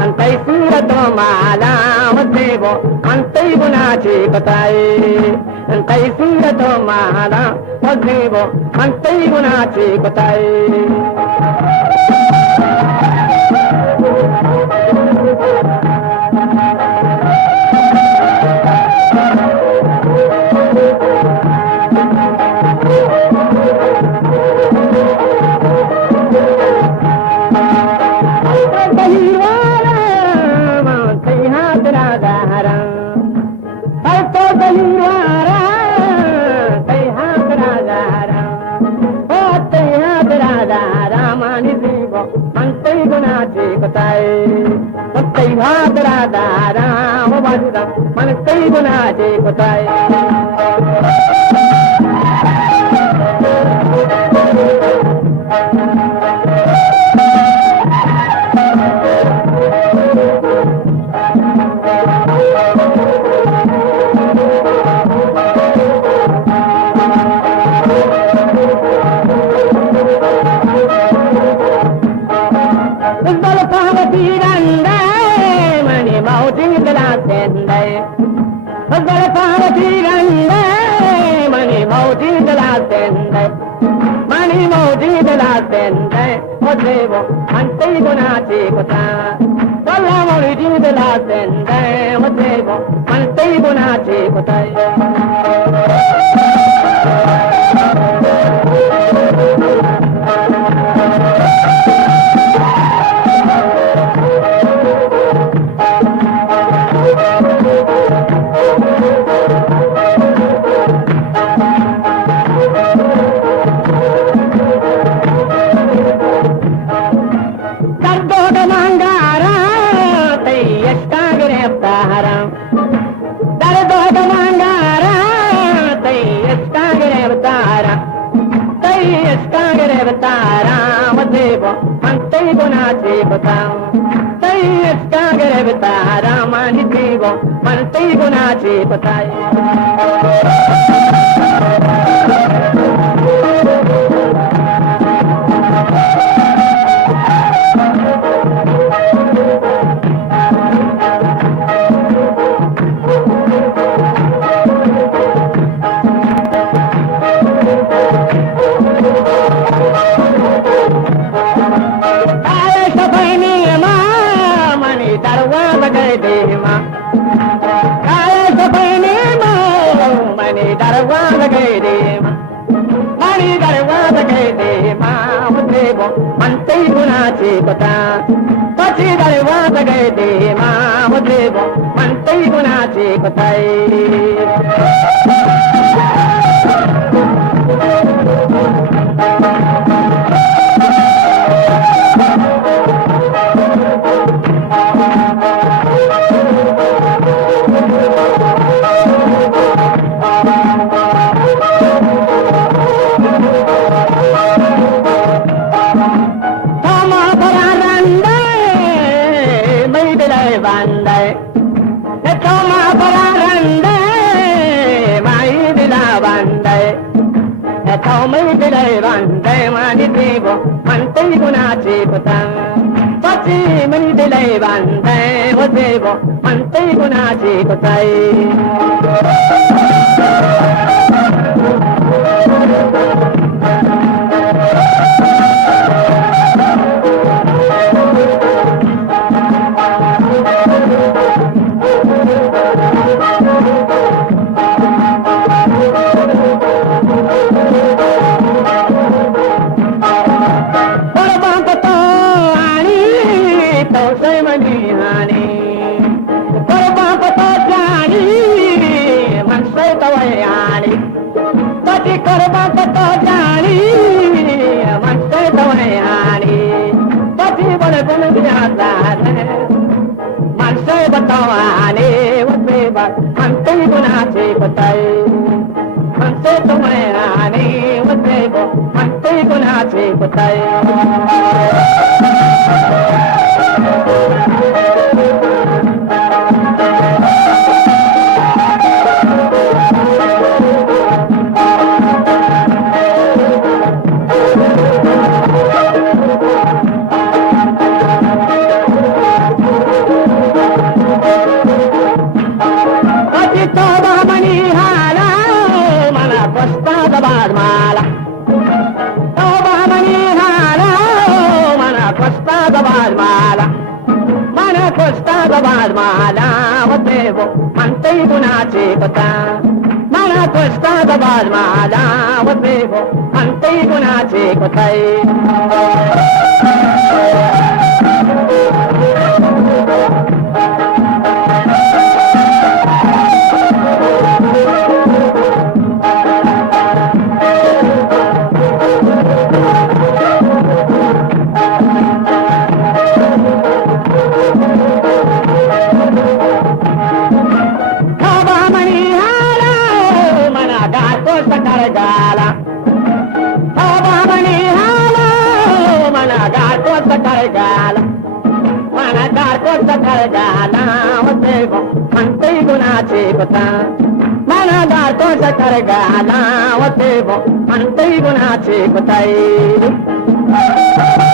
Antay surato mala matebo antay gunachi kotai antay surato mala matebo antay gunachi kotai Kotai bhadra dara o bhadra man kai guna je kotai Mani modi de la tende, odevo, antei gunaci kota. Dalla mori de la tende, odevo, antei gunaci kota. Antei gunaci kota, tai estagere betara mani tigo, antei gunaci kota. Antei gunaci kota, pachi darwaza gaide ma devo, antei gunaci kotai. Mai dilai bandai mani devo, antei gunaci kota. Pachi mani dilai bandai o devo, antei gunaci kotai. तवाने होते बा म्हणते गुणाचे कुताई म्हणते तुम्हाने होते बा म्हणते गुणाचे कुताई मला होते वो म्हणते गुणाचे कथा मला कष्टाचा बाज मला होते वो म्हणते गुणाचे कथाई म्हणते गुणाचे कथा मला गातो सकर गाला होते म्हणते गुणाचे कथाई